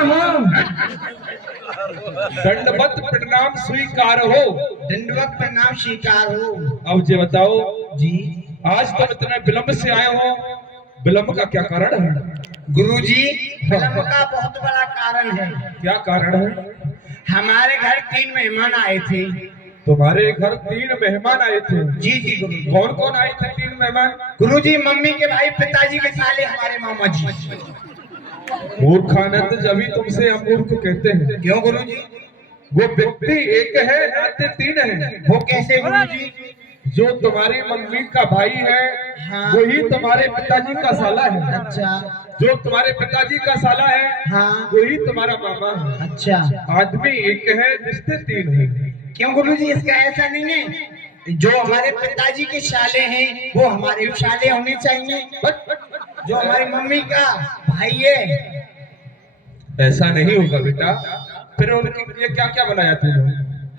नमस्कार हो। दंडवत प्रणाम स्वीकार हो। दंडवत प्रणाम स्वीकार हो। अब ये बताओ जी आज तुम इतने विलंब से आए हो, विलंब का क्या कारण है? गुरुजी, विलंब का बहुत बड़ा कारण है। क्या कारण है? हमारे घर 3 मेहमान आए थे। तुम्हारे घर 3 मेहमान आए थे? जी जी गुरुजी। कौन कौन आए थे 3 मेहमान? गुरुजी, मम्मी के भाई, पिताजी के साले, हमारे मामा जी। मूर्खानंद, जब ही तुमसे हम मूर्ख कहते हैं। क्यों गुरुजी? वो व्यक्ति एक है, नाते 3 है। वो कैसे गुरुजी? जो तुम्हारी मम्मी का भाई है, हाँ। वही तुम्हारे पिताजी का साला है। अच्छा। जो तुम्हारे पिताजी का साला है, हाँ। वही तुम्हारा मामा है। अच्छा। आदमी एक है, रिश्ते 3 है। क्यों गुरुजी? इसका ऐसा नहीं है, जो हमारे पिताजी के साले हैं वो हमारे भी साले होने चाहिए। जो हमारी मम्मी का भाई है, ऐसा नहीं होगा बेटा। फिर उनके लिए क्या क्या बनाया तुमने?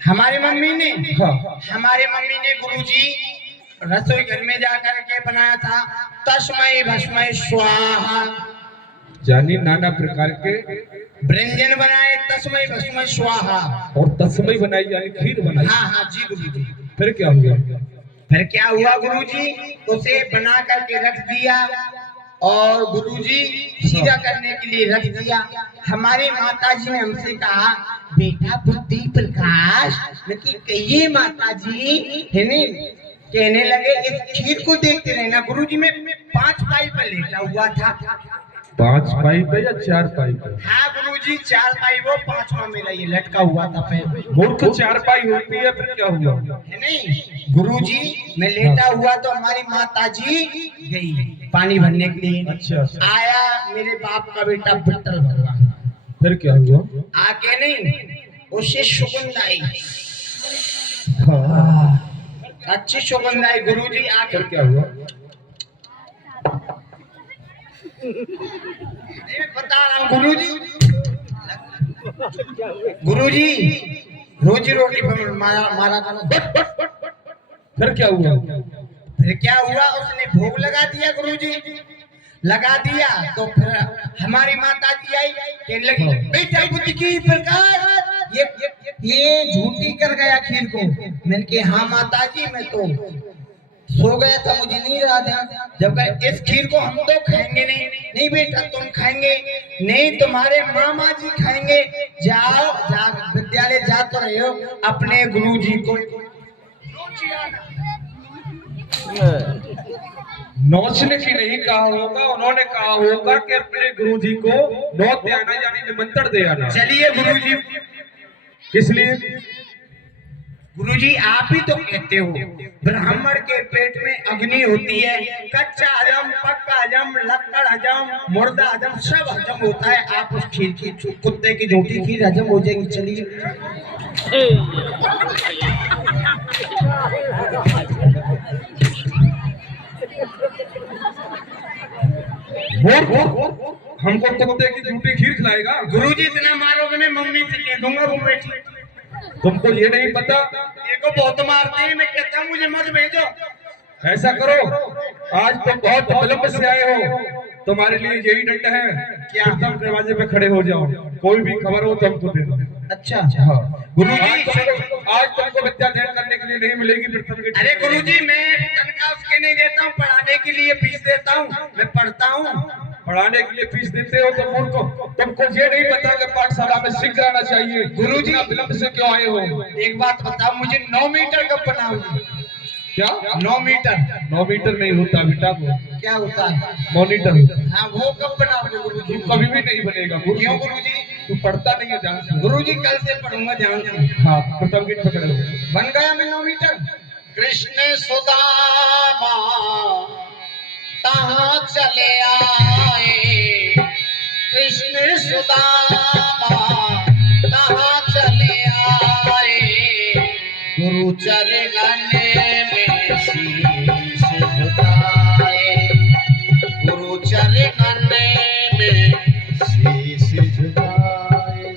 हमारी मम्मी ने, हाँ। हमारे मम्मी ने गुरुजी रसोई घर में जाकर के बनाया था तस्मै भस्मै स्वाहा, यानी नाना प्रकार के व्यंजन बनाए, तस्मै भस्मै स्वाहा। और तस्मै बनाई यानी खीर बनाई। हाँ हाँ जी गुरुजी। फिर क्या हुआ? फिर क्या हुआ गुरुजी? उसे बना करके रख दिया और गुरुजी सीधा करने के लिए रख दिया। हमारी माताजी ने हमसे कहा, बेटा बुद्धि प्रकाश, लेकिन कहिए माताजी, है नहीं? कहने लगे इस खीर को देखते रहना। गुरुजी में 5 पाई पर लेटा हुआ था। 5 पाई पे या 4 पाई पे? हाँ गुरुजी, 4 पाई वो, 5वां मेरा ये लटका हुआ था पैर। मूर्ख 4 पाई होती है। फिर क्या हुआ? है नहीं गुरुजी, मैं लेटा हुआ तो हमारी माताजी गई पानी भरने के लिए। अच्छा। आया मेरे बाप का बेटा बिट्टल भगवान। फिर क्या हुआ? आके नहीं, उससे सुगंध आई, हाँ। अच्छी सुगंध आई गुरुजी। आके फिर क्या हुआ? नहीं मैं बता रहा हूँ गुरुजी। गुरुजी रोजी रोटी पर मारा करो। फिर क्या हुआ? फिर क्या हुआ? उसने भोग लगा दिया गुरुजी। लगा दिया तो फिर हमारी माता जी आई, कहने लगी, बेटा बुद्धि की प्रकाश, ये झूठी कर गया खीर को। मैंने कहा हाँ माता जी, मैं तो सो गया था, मुझे नहीं रहा ध्यान। जब कहे इस खीर को हम तो खाएंगे नहीं। नहीं बेटा तुम खाएंगे नहीं, तुम्हारे मामा जी खाएंगे। जाओ, जा विद्यालय जा तो रहे हो, अपने गुरुजी को नौचने की नहीं कहा होगा, उन्होंने कहा होगा कि अपने गुरुजी को नौत आना यानी निमंत्रण दे आना। चलिए गुरुजी। किस लिए? गुरुजी आप ही तो कहते हो ब्राह्मण के पेट में अग्नि होती है, कच्चा हजम, पक्का हजम, लक्कड़ हजम, मुर्दा हजम, सब हजम होता है। आप उस खीर की, कुत्ते की झूठी खीर हजम हो जाएगी। चलिए हमको कुत्ते की झूठी खीर खिलाएगा? गुरुजी इतना मारोगे मैं मम्मी से कह दूंगा वो बेटी। तुमको ये नहीं पता? देखो बहुत मारते हैं, मैं कहता हूँ मुझे मत भेजो। ऐसा करो, आज तुम बहुत विलंब से आए हो, तुम्हारे लिए यही दंड है क्या? तुम दरवाजे पे खड़े हो जाओ, कोई भी खबर हो तो हमको दे दो। अच्छा हाँ। गुरुजी, आज तुमको विद्या अध्ययन करने के लिए नहीं मिलेगी। अरे गुरुजी मैं तनख्वाह उसके नहीं देता हूँ, पढ़ाने के लिए फीस देता हूँ, मैं पढ़ता हूँ। पढ़ाने के लिए फीस देते हो तो मूर्खो, तुमको ये नहीं पता कि पाठशाला में सीख आना चाहिए। गुरुजी विलंब से क्यों आए हो? एक बात बताओ, मुझे 9 मीटर कब बनाओगे? क्या? 9 मीटर? 9 मीटर नहीं होता बेटा, वो क्या होता है? मॉनिटर होता है। हाँ वो कब बनाओगे गुरुजी? कभी भी नहीं बनेगा। क्यों गुरुजी? तू पढ़ता नहीं है ध्यान से। गुरुजी कल से पढ़ूंगा ध्यान से। हाँ, प्रथम गिट पकड़े हो। बन गया मैं 9 मीटर। कृष्ण सुदामा कहाँ चले आए, कृष्ण सुदामा कहाँ चले आए, गुरु चरण में शीश झुकाए, गुरु चरण में शीश झुकाए।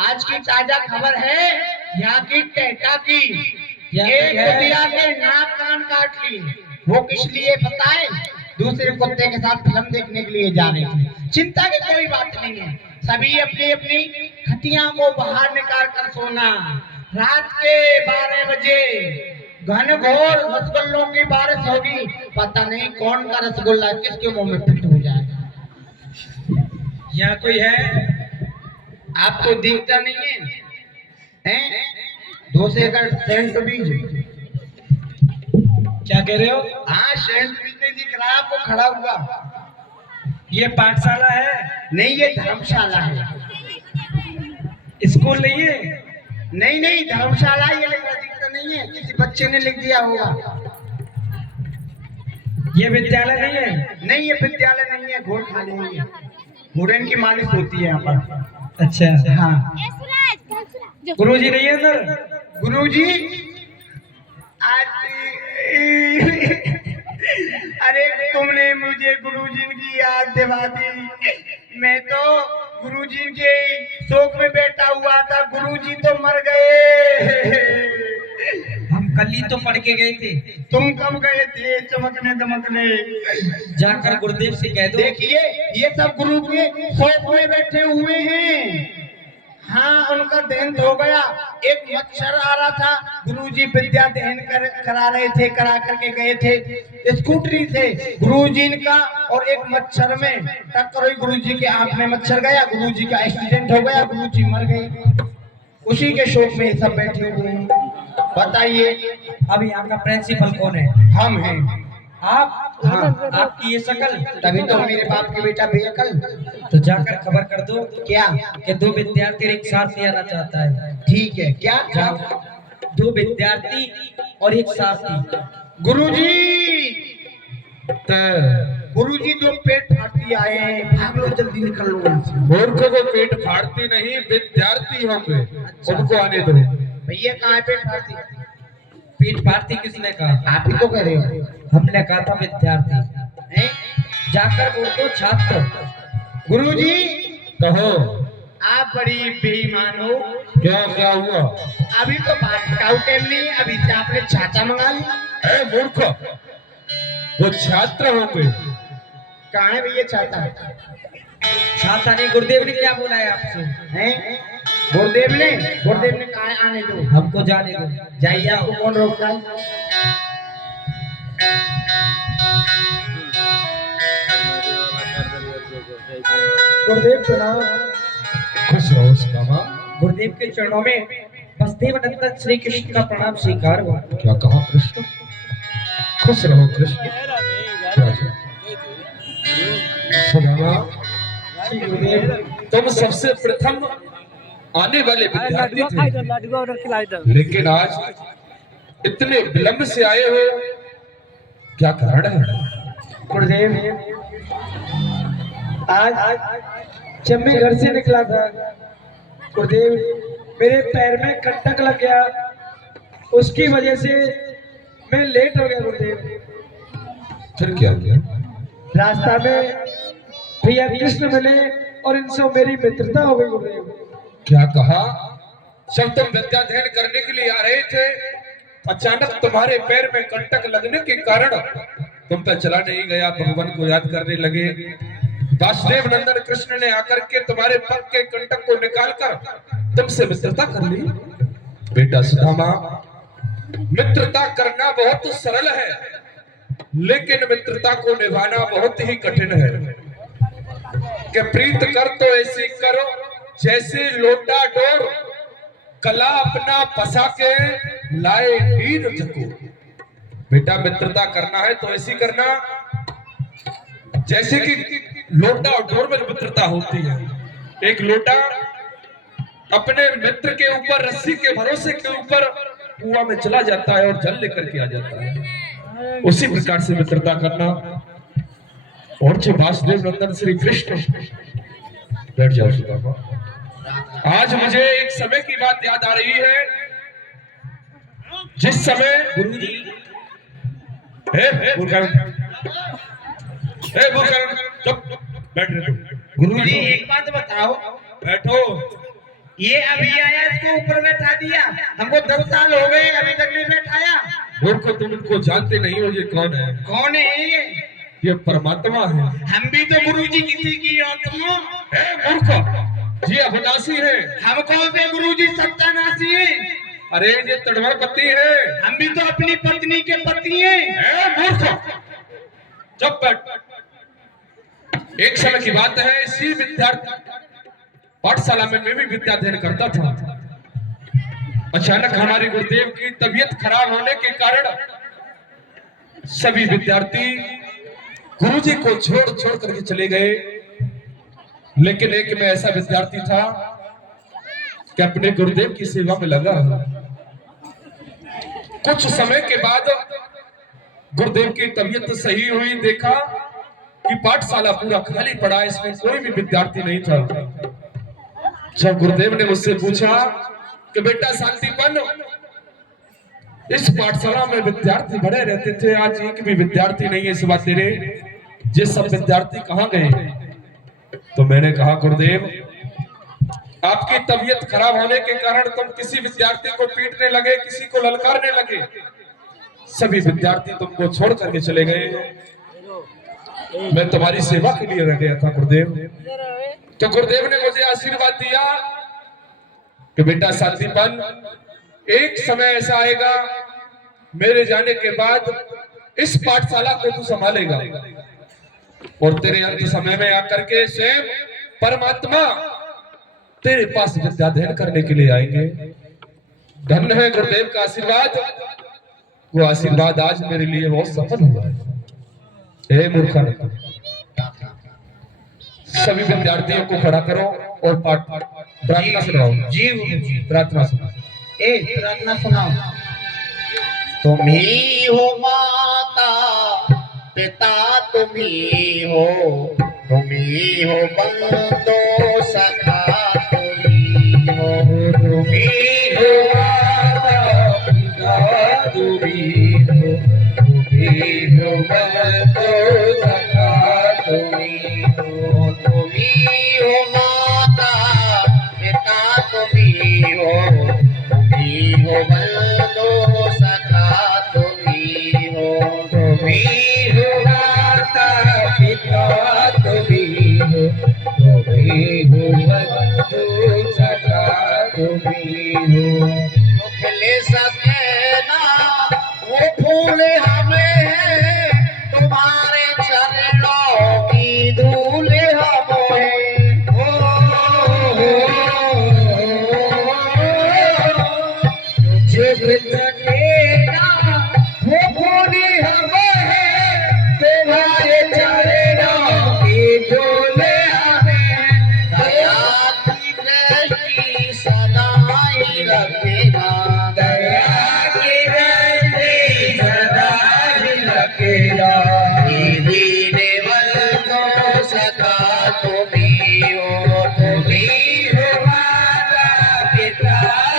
आज की ताजा खबर है यहाँ की टेटा की। एक दिया के नाक कान काट ली। वो किस लिए बताएं? दूसरे कुत्ते के साथ फिल्म देखने के लिए जा रहे थे। चिंता की कोई बात नहीं है, सभी अपनी अपनी खटिया को बाहर निकाल कर सोना। रात के 12 बजे घनघोर रसगुल्लों की बारिश होगी, पता नहीं कौन का रसगुल्ला किसके मुंह में फिट हो जाएगा। यहाँ कोई है? आपको दिखता नहीं है? 2 सेकंड सेंट बीज। क्या कह रहे हो? हाँ, सेंट बीज नहीं दिख रहा आपको खड़ा हुआ? ये पाठशाला है? नहीं, ये धर्मशाला है। स्कूल नहीं है? नहीं नहीं, धर्मशाला ये दिखता नहीं है, किसी बच्चे ने लिख दिया होगा। ये विद्यालय नहीं है? नहीं, ये विद्यालय नहीं है, घोड़ खाली नहीं है। घोड़न की मालिश होती है यहाँ पर। अच्छा हाँ। गुरुजी नहीं है अंदर? गुरुजी अरे तुमने मुझे गुरुजी की याद दिला दी। मैं तो गुरुजी के शोक में बैठा हुआ था, गुरुजी तो मर गए। हम कल ही तो पढ़ के गए थे। तुम कब गए थे? चमकने दमकने। जाकर गुरुदेव से कह दो। देखिए, ये सब गुरु के शोक में बैठे हुए हैं। हाँ, उनका देहांत हो गया। एक मच्छर आ रहा था, गुरुजी विद्या दहन करा रहे थे, करा करके गए थे स्कूटरी से गुरुजी का, और एक मच्छर में टक्कर हुई, गुरुजी के आंख में मच्छर गया, गुरुजी का एक्सीडेंट हो गया, गुरुजी मर गए। उसी के शोक में सब बैठे हुए हैं। बताइए, अब यहाँ का प्रिंसिपल कौन है? हम हैं। आप? हाँ। आपकी ये शक्ल? तभी तो मेरे बाप के बेटा बेअकल। तो जाकर खबर कर दो क्या? कि 2 विद्यार्थी एक साथी आना चाहता है। ठीक है, क्या? जाओ। 2 विद्यार्थी और एक साथी। गुरुजी, गुरुजी 2 पेट फाड़ती आए हैं, भाग लो, जल्दी निकल लो इनसे। मूर्खों को पेट फाड़ती नहीं, विद्यार्थी होंगे, उनको आने दो। भैया कहाँ है पेट फाड़ती? पीठ फाड़ती किसने कहा? आप ही तो कह रहे हो। हमने कहा था विद्यार्थी। हैं? जाकर बोल दो छात्र। गुरुजी, कहो, आप बड़ी बेईमान हो। क्या हुआ? अभी तो बात का टाइम नहीं है, अभी से आपने चाचा मंगा लिया। ए मूर्ख, वो छात्र होंगे। कहाँ है भैया चाचा? छात्र नहीं, गुरुदेव ने क्या बोला है आपसे? हैं? गुरुदेव ने कहा है आने दो। हमको जाने दो। जाइए, आपको कौन रोकता है? गुरुदेव प्रणाम। खुश रहो सुदामा। गुरुदेव के चरणों में वसुदेव नंदन श्री कृष्ण का प्रणाम स्वीकार हुआ। क्या कहा कृष्ण? खुश रहो कृष्ण। सुदामा, तुम सबसे प्रथम आने वाले विद्यार्थी थे, लेकिन आज इतने विलंब से आए हो, क्या कारण है? गुरुदेव, आज जब मैं घर से निकला था गुरुदेव, मेरे पैर में कंटक लग गया, उसकी वजह से मैं लेट हो गया गुरुदेव। फिर क्या किया? रास्ता में भैया कृष्ण मिले और इनसे मेरी मित्रता हो गई गुरुदेव। क्या कहा? जब तुम विद्याध्ययन करने के लिए आ रहे थे, अचानक तुम्हारे पैर में कंटक लगने के कारण तुम तो चला नहीं गया, भगवान को याद करने लगे। वासुदेव नंदन कृष्ण ने आकर के तुम्हारे पग के कंटक को निकालकर तुमसे मित्रता कर ली। बेटा सुदामा, मित्रता करना बहुत सरल है, लेकिन मित्रता को निभाना बहुत ही कठिन है। कि प्रीत कर तो ऐसी करो जैसे लोटा डोर, कला अपना फंसा के लाए हीर जको। बेटा, मित्रता करना है तो ऐसी करना जैसे कि लोटा और डोर में मित्रता होती है। एक लोटा अपने मित्र के ऊपर रस्सी के भरोसे के ऊपर कुआं में चला जाता है और जल लेकर के आ जाता है, उसी प्रकार से मित्रता करना। और जो वासुदेव नंदन श्री कृष्ण, बैठ जाओ सुदामा। आज मुझे एक समय की बात याद आ रही है, जिस समय गुरुजी, चुप बैठ रहे। गुरुजी, एक बात बताओ, बैठो। ये अभी आया, इसको ऊपर बैठा दिया, हमको 10 साल हो गए, अभी तक नहीं बैठाया। मूर्ख, तुम इनको जानते नहीं हो, ये कौन है? कौन है ये? ये परमात्मा है। हम भी तो गुरुजी किसी की आत्मा। ए मूर्ख, ये अविनाशी है। हम कौन से गुरुजी सत्यानाशी है? अरे ये तड़वर पति है। हम भी तो अपनी पत्नी के पति हैं। ए मूर्ख, चुप बैठ। एक समय की बात है, इसी विद्यार्थी पाठशाला में मैं भी विद्या अध्ययन करता था। अचानक हमारे गुरुदेव की तबीयत खराब होने के कारण सभी विद्यार्थी गुरुजी को छोड़ छोड़ करके चले गए। लेकिन एक में ऐसा विद्यार्थी था कि अपने गुरुदेव की सेवा में लगा। कुछ समय के बाद गुरुदेव की तबीयत सही हुई, देखा कि पाठशाला पूरा खाली पड़ा, इसमें कोई भी विद्यार्थी नहीं था। जब गुरुदेव ने मुझसे पूछा कि बेटा शांतिपन, इस पाठशाला में विद्यार्थी बड़े रहते थे, आज एक भी विद्यार्थी नहीं है, इस बात तेरे ये सब विद्यार्थी कहाँ गए? तो मैंने कहा गुरुदेव, आपकी तबीयत खराब होने के कारण तुम किसी विद्यार्थी को पीटने लगे, किसी को ललकारने लगे, सभी विद्यार्थी तुमको छोड़ करके चले गए। मैं तुम्हारी सेवा के लिए रह गया था गुरुदेव। तो गुरुदेव ने मुझे आशीर्वाद दिया कि बेटा शांतिपन, एक समय ऐसा आएगा मेरे जाने के बाद इस पाठशाला को तू संभालेगा और तेरे अंत समय में आकर के स्वयं परमात्मा तेरे पास विद्या अध्ययन करने के लिए आएंगे। धन्य है गुरुदेव का आशीर्वाद, वो आशीर्वाद आज मेरे लिए बहुत सफल हुआ है। हे मूर्खा, सभी विद्यार्थियों को खड़ा करो और पाठ प्रार्थना सुनाओ। जी प्रार्थना सुनाओ। प्रार्थना सुनाओ। तुम ही हो माता पिता, तुम ही हो बंदो सखा, तुम ही हो माता पिता, तुम ही हो बंदो सखा, तुम ही हो माता पिता, तुम ही हो बंदो सखा, तुम ही हो माता पिता, तुम ही हो बंदो सखा, तुम ही हो। जो खिले सके ना वो फूल हमें है, तुम्हारे चरणों की धूल हमें जो सके ना वो फूल हमें है, तुम्हारे चरणों की धूल हमें। दया की दृष्टि सदा ही रखना, दया की दृष्टि सदा ही रखना। दीदी बंदो सखा, तुम ही हो माता पिता,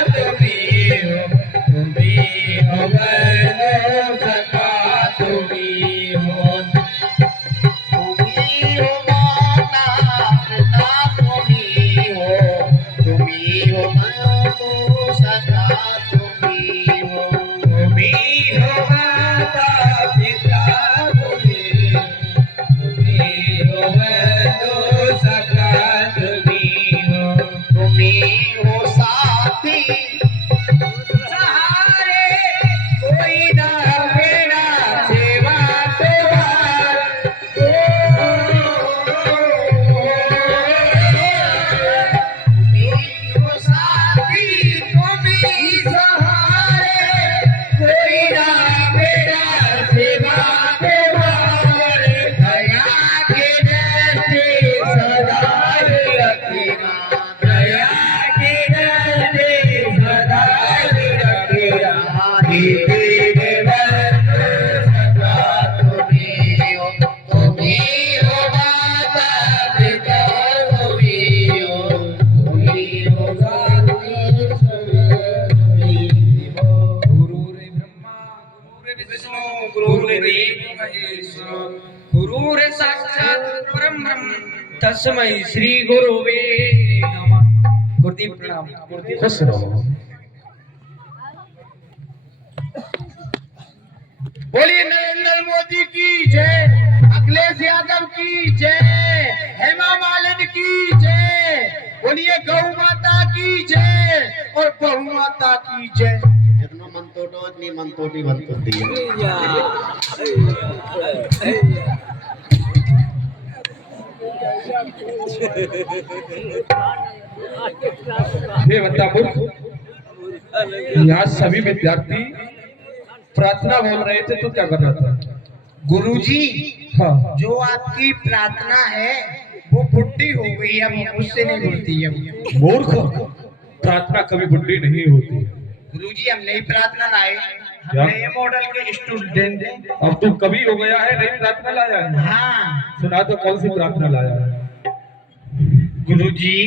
तुम ही हो बंदो सखा, तुम ही हो माता पिता, तुम ही हो बंदो सखा, तुम ही हो माता पिता, तुम ही हो बंदो सखा, तुम ही हो साथी सहारे, कोई ना मेरा सेवा तुम्हार। तुम ही हो साथी, तुम ही सहारे, कोई ना मेरा सेवा तुम्हार। दया के दृष्टि सदा ही रखना, दया के दृष्टि सदा ही रखना। दीदी बंदो सखा, तुम ही हो माता पिता, तुम ही हो साथी, तुम ही हो। गुरुरे ब्रह्मा गुरुरे विष्णु गुरुदेव महेश्वर, गुरुरे साक्षात परम ब्रह्म तस्मै श्री गुरुवे नमः। गुरुदेव प्रणाम। गुरुदेव खुश रहो। बोलिए नरेंद्र मोदी की जय। अखिलेश यादव की जय, हेमा मालिनी की जय, बोलिए गौ माता की जय और बहु माता की जय। जितना मन तोड़ो इतनी मन तोड़ी बनती है। ये बता मूर्ख, यहाँ सभी विद्यार्थी प्रार्थना बोल रहे थे, तो क्या कर रहा था? गुरुजी, हाँ, जो आपकी प्रार्थना है वो बुढ़ी हो गई है, वो मुझसे नहीं बोलती है। मूर्ख, प्रार्थना कभी बुढ़ी नहीं होती है। गुरुजी, हम नई प्रार्थना लाए, क्या? हम नए मॉडल के स्टूडेंट हैं। अब तू कभी हो गया है, नई प्रार्थना लाया है? हाँ सुना तो कौन सी प्रार्थना लाया है? गुरुजी,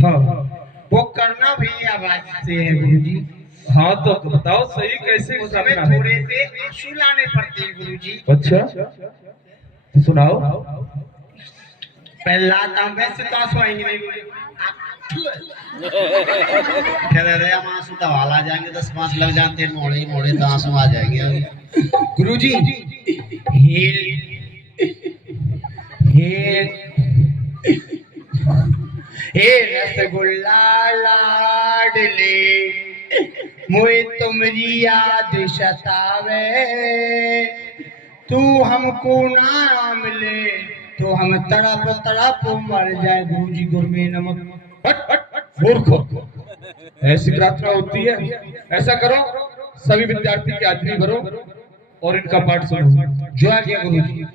हाँ वो करना भी आवाज से है गुरुजी। हाँ, तो बताओ सही कैसे उसमें प्रार्थना है? थोड़े से आंसू लाने पड़ते हैं गुरुजी। अच्छा, तो सुनाओ। पहला काम वैसे तो आंसू आएंगे नहीं गुरुजी। कह रहे हम आंसू दवा ला जाएंगे, 10-5 लग जाते हैं, मोड़े ही मोड़े तो आंसू आ जाएंगे। गुरुजी, हेल हेल हे रसगुल्ला लाडले, मोए तुमरी याद सतावे, तू हमको ना मिले तो हम तड़प तड़प मर जाए। गुरुजी, गुर में नमक। हट हट हट, मूर्ख, ऐसी प्रार्थना होती है? ऐसा करो, सभी विद्यार्थी की हाजिरी भरो और इनका पाठ सुनो। जो आ गया गुरुजी।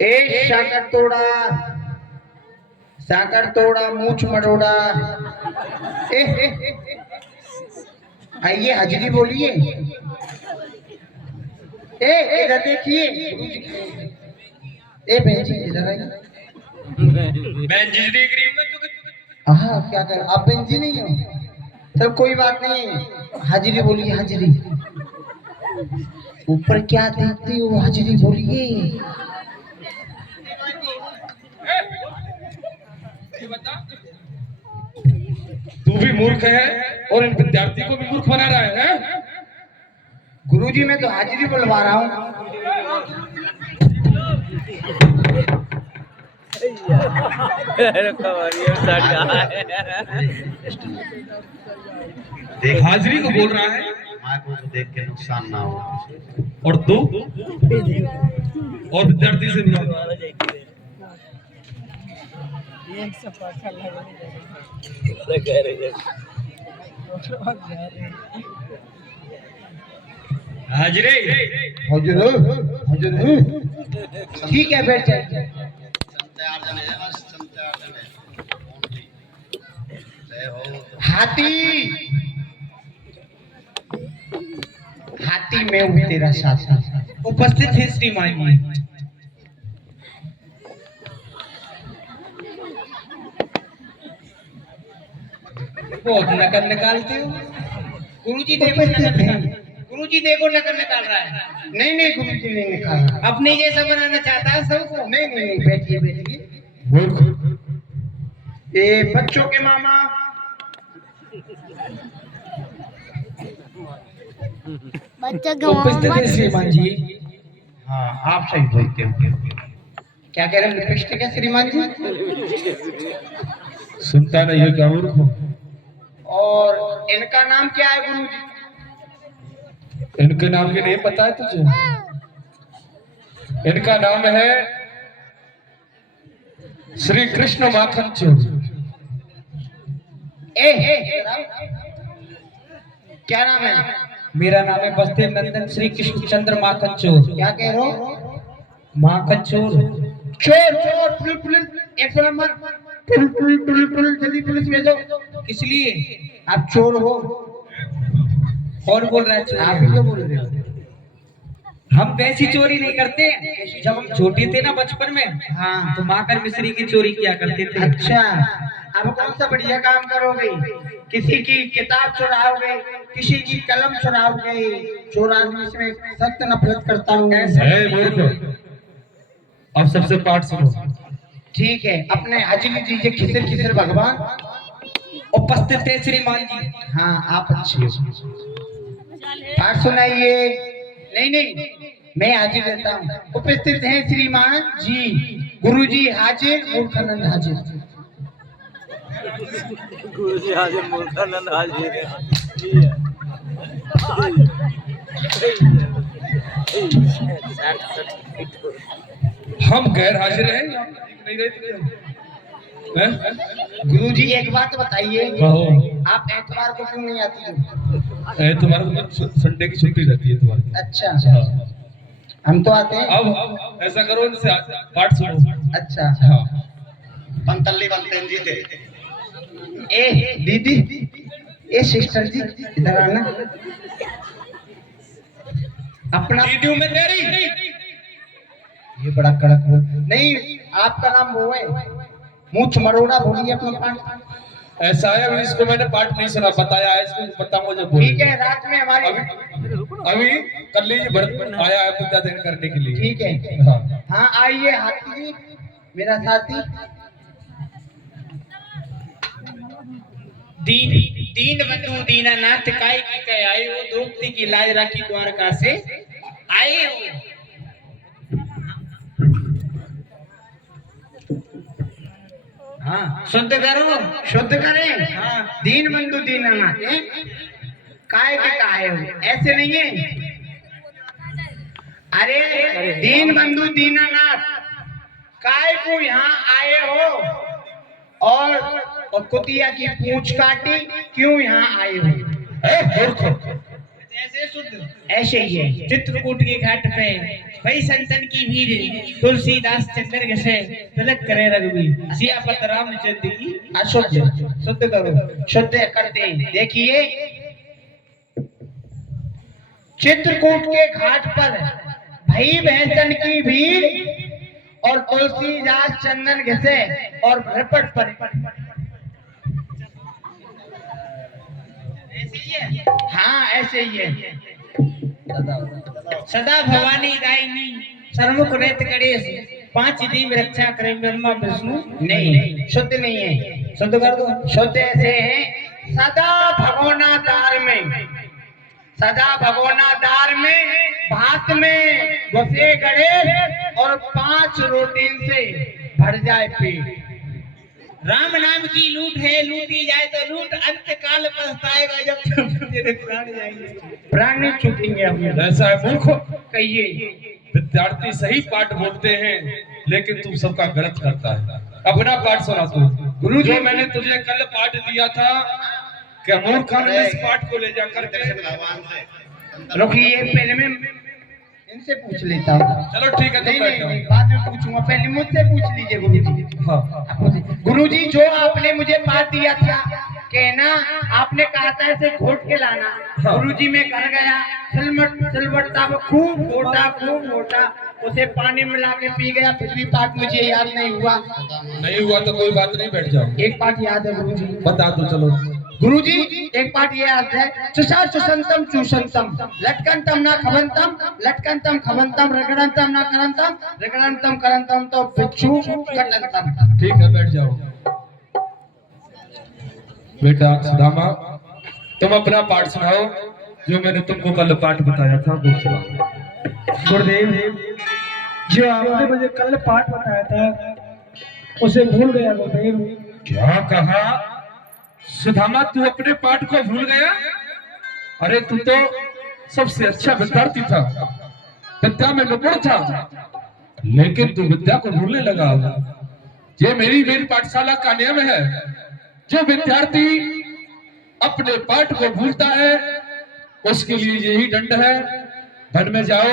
ए साकर तोड़ा मूछ मरोड़ा, आइए हाजिरी बोलिए। इधर देखिए। ए बहन जी इधर आइए। बहन जी देख रही हूँ। हाँ, क्या कर आप बहन जी नहीं हो? चल कोई बात नहीं, हाजिरी बोलिए हाजिरी। ऊपर क्या देखती हो, हाजिरी बोलिए। तू भी मूर्ख है और इन विद्यार्थी को भी मूर्ख बना रहा है? गुरुजी, मैं तो हाजिरी बुलवा रहा हूँ। हाजिरी को बोल रहा है माँ को देख के नुकसान ना हो। और तू और विद्यार्थी से हाजिरी हाजिरी ठीक है, बैठ जाइए। तैयार जने है, बस तैयार जने जय हो। हाथी में हूँ तेरा साथ। उपस्थित है श्रीमान जी। बहुत नकल निकालते हो गुरुजी। देखो गुरुजी, देखो नकल निकाल रहा है। नहीं नहीं गुरुजी नहीं निकाला। अपने जैसा बनाना चाहता है सबको। नहीं नहीं नहीं, बैठिए बैठिए। मूर्ख, ये बच्चों के मामा। उपस्थित है श्रीमान जी। हाँ, आप सही बोलते हो। क्या कह रहे हैं? लिपस्टिक है श्रीमान जी। सुनता नहीं है क्या मूर्ख? और इनका नाम क्या है गुरुजी? इनके नाम के नहीं पता है तुझे? इनका नाम है श्री कृष्ण माखन चोर। क्या नाम है? मेरा नाम है बसदेव नंदन श्री कृष्ण चंद्र माखन चोर। क्या कह रहे हो? माखन चोर। चोर चोर, पुलिस पुलिस, 100 नंबर, पुलिस जल्दी पुलिस भेजो। किस लिए? आप चोर हो? कौन बोल रहा है चोर? आप ही तो बोल रहे हो। हम वैसी चोरी नहीं करते। जब हम छोटे थे ना बचपन में, हाँ। तो माकर मिश्री की चोरी किया करते थे। अच्छा, अब कौन सा बढ़िया काम करोगे? किसी की किताब चुराओगे, किसी की कलम चुराओगे? चोर आदमी से मैं सख्त नफरत करता हूँ। है मूर्ख, अब सबसे पाठ सुनो। ठीक है, अपने हाजिरी दीजिए। खिसर खिसर भगवान। उपस्थित है श्रीमान जी। हाँ आप अच्छे हो। पाठ सुनाइए। नहीं नहीं, मैं हाजिर रहता हूँ। उपस्थित हैं श्रीमान जी, गुरुजी हाजिर, मूर्खानंद हाजिर। गुरुजी हाजिर, मूर्खानंद हाजिर। हम गैर हाजिर हैं, नहीं रहते हैं? गुरुजी एक बात बताइए, कहो। आप एतवार को क्यों नहीं आती हो? तुम्हारा संडे की छुट्टी रहती है तुम्हारी। अच्छा, हम तो आते हैं। अब ऐसा करो, इनसे पाठ सुनो। अच्छा हाँ। पंतल्ली बनते हैं जी थे। ए दीदी, ए सिस्टर जी, इधर आना। अपना वीडियो में तेरी ये बड़ा कड़क बोल। नहीं, आपका नाम वो है, मूछ मरोड़ा, बोलिए अपना पाठ। ऐसा है, अभी इसको मैंने पाठ नहीं सुना, बताया है इसको, पता मुझे बोल। ठीक है, रात में हमारे अभी कर लीजिए, भरत आया है पूजा दिन करने के लिए। ठीक है। हाँ। हाँ आइए हाथी जी, मेरा साथी। दीन बंधु दीनानाथ काय की कह आए हो, द्रौपदी की लाज राखी द्वारका से आए हो। हाँ शुद्ध करो, शुद्ध करें। हाँ। दीन बंधु दीनानाथ हैं? काय के काहे हो, ऐसे नहीं है। अरे दीन बंधु दीनानाथ, काय को यहाँ आए हो और कुतिया की पूंछ काटी, क्यों यहाँ आए हो? ऐसे शुद्ध ऐसे ही है। चित्रकूट के घाट पे भाई संतन की भीड़, तुलसीदास चंद्र घसे तिलक करे रघुवीर, सियापत रामचंद्र की अशुद्ध। शुद्ध करो, शुद्ध करते हैं। देखिए, चित्रकूट के घाट पर भाई भैंसन की भीड़ और तुलसीदास चंदन घसे और रपट पर। हाँ ऐसे ही है। सदा भवानी दायिनी सरमुख रेत गणेश, 5 दीव रक्षा करे ब्रह्मा विष्णु। नहीं, शुद्ध नहीं है। शुद्ध कर दो। शुद्ध ऐसे है, सदा भगोना दार में, सदा भगोना दार में भात में घुसे गणेश और 5 रोटी से भर जाए पेट। राम नाम की लूट है, लूटी जाए तो लूट, अंत काल पछताएगा जब तेरे प्राण जाएंगे। प्राण नहीं छूटेंगे हमें। ऐसा है मूर्खो, कहिए। विद्यार्थी सही पाठ बोलते हैं, लेकिन तुम सबका गलत करता है। अपना पाठ सुना तू। गुरु जी, मैंने तुझे कल पाठ दिया था कि मूर्खानंद इस पाठ को ले जा करके। भगवान से रुकिए, पहले मैं इनसे पूछ लेता हूँ। चलो ठीक है, नहीं तुम बैठ नहीं, जाओ। बाद में पूछूंगा, पहले मुझसे पूछ लीजिए गुरुजी। हाँ। गुरुजी, जो आपने मुझे पाठ दिया था कहना, आपने कहा था ऐसे घोट के लाना। हाँ। गुरुजी मैं घर गया, सिलवट था वो खूब मोटा, उसे पानी मिला के पी गया, फिर भी पाठ मुझे याद नहीं हुआ। नहीं हुआ तो कोई बात नहीं, बैठ जाओ। एक पाठ याद है गुरुजी। बता दो चलो। गुरुजी एक पाठ ये याद है, चुषा चुसंतम चूसंतम, लटकंतम ना खबंतम, लटकंतम खबंतम, रगड़ंतम ना करंतम, रगड़ंतम करंतम तो बिच्छू कटंतम। ठीक है, बैठ जाओ। बेटा सुदामा, तुम अपना पाठ सुनाओ, जो मैंने तुमको कल पाठ बताया था वो सुनाओ। गुरुदेव, जो आपने मुझे कल पाठ बताया था उसे भूल गया गुरुदेव। क्या कहा सुदामा, तू अपने पाठ को भूल गया? अरे तू तो सबसे अच्छा विद्यार्थी था, विद्या में निपुण था, लेकिन तू विद्या को भूलने लगा। ये मेरी पाठशाला का नियम है, जो विद्यार्थी अपने पाठ को भूलता है उसके लिए यही दंड है। वन में जाओ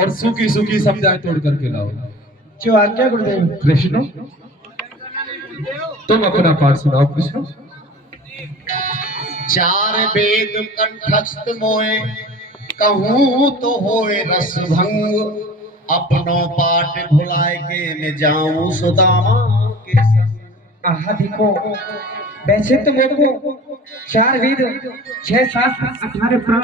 और सूखी सूखी सब्जियां तोड़ करके लाओ। जो आज्ञा गुरुदेव। कृष्ण, तुम अपना पाठ सुनाओ। कृष्ण। 4 वेद कंठस्थ मोए, कहूँ तो होए रस भंग, अपनो पाठ भुलाए के मैं जाऊं सुदामा के संग। आहा देखो, वैसे तो मेरे को 4 वेद 6 शास्त्र 18 पुराण